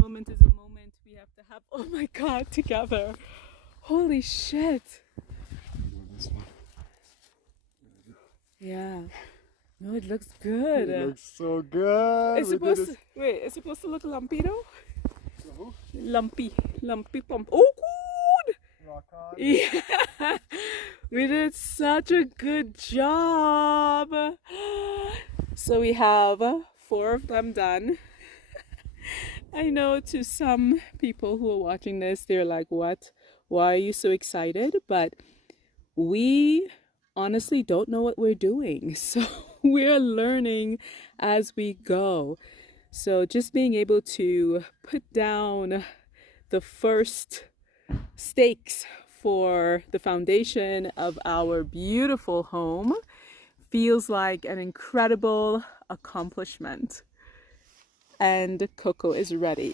moment is a moment we have to have, oh my God, together. Holy shit. This one. Yeah. No, it looks good. It looks so good. It's supposed to, wait, it's supposed to look lumpy though? So, Lumpy pump. Oh, good! rock on. Yeah, we did such a good job. So we have 4 of them done. I know to some people who are watching this, they're like, what? Why are you so excited? But we honestly don't know what we're doing. So we're learning as we go. So just being able to put down the first stakes for the foundation of our beautiful home feels like an incredible accomplishment. And Coco is ready.